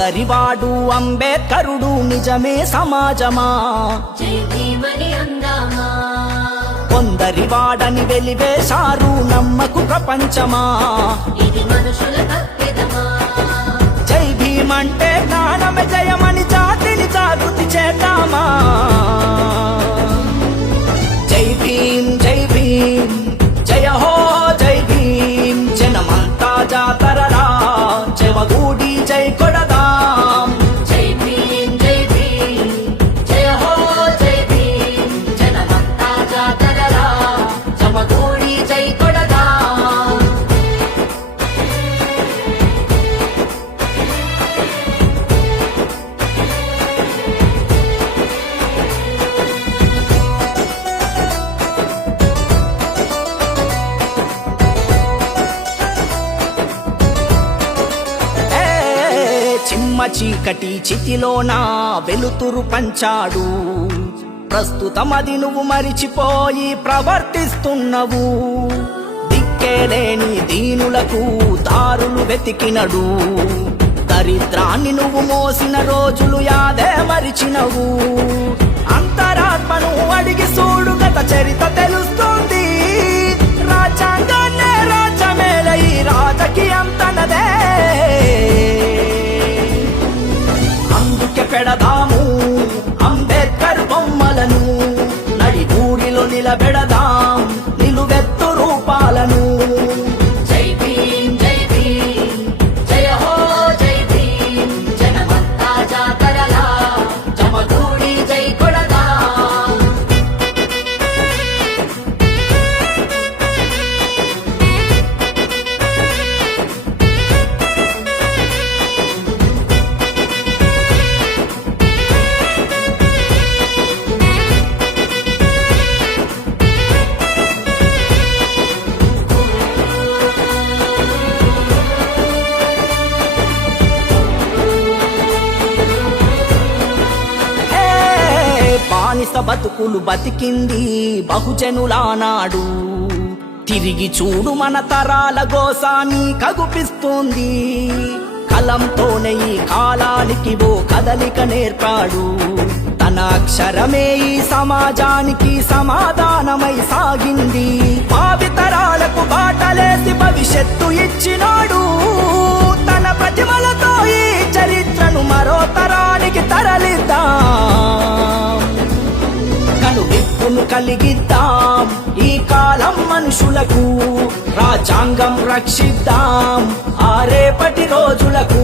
అందరివాడు అంబేద్కరుడు నిజమే సమాజమా జై భీమని అందామా కొందరివాడని వెలివేశారు నమ్మకు ప్రపంచమా ఇది మనుషుల తప్పిదమా జై భీమంటే జ్ఞానమే జయమని జాతిని జాగృతి చేద్దామా జై భీమ్ జై భీమ్ జయ హో జై భీమ్ జనమంతా జాతరరా చెవగూడి జై కొడదాం జై భీమ్ జయ హో జై భీమ్ జనమంతా జాతరరా జమగూడి జై కొడదా ఏ చిమ్మ చీకటి చితిలోన వెలుతురు పంచాడు ప్రస్తుతమది నువ్వు మరిచిపోయి ప్రవర్తిస్తున్నవు దిక్కేలేని దీనులకు దారులు వెతికినడు దరిద్రాన్ని నువ్వు మోసిన రోజులు యాదే మరిచినవు అంతరాత్మను అడిగి చూడు గత చరిత తెలుస్తుంది రాజ్యాంగాన్నే రాజ్యమేల ఈ రాజకీయం తనదే అందుకే పెడదాము అంబేద్కర్ బొమ్మలను నడి ఊరిలో నిలబెడదాం నిలువెత్తు రూపాలను జై భీమ్ జయ హో జై భీమ్ జనమంతా జాతరలా జమగూడి జై కొడదా ఏ బానిస బతుకులు బతికింది బహుజనులానాడు తిరిగి చూడు మన తరాల గోసాన్ని కగుపిస్తుంది కలంతోనే ఈ కాలానికి ఓ కదలిక నేర్పాడు తన అక్షరమే ఈ సమాజానికి సమాధానమై సాగింది భావితరాలకు బాటలేసి భవిష్యత్తు ఇచ్చినాడు తన ప్రతిమలతో ఈ చరిత్రను మరో తరానికి తరలిద్దాం కనువిప్పును కలిగిద్దాం ఈ కాలం మనుషులకు రాజ్యాంగం రక్షిద్దాం ఆ రేపటి రోజులకు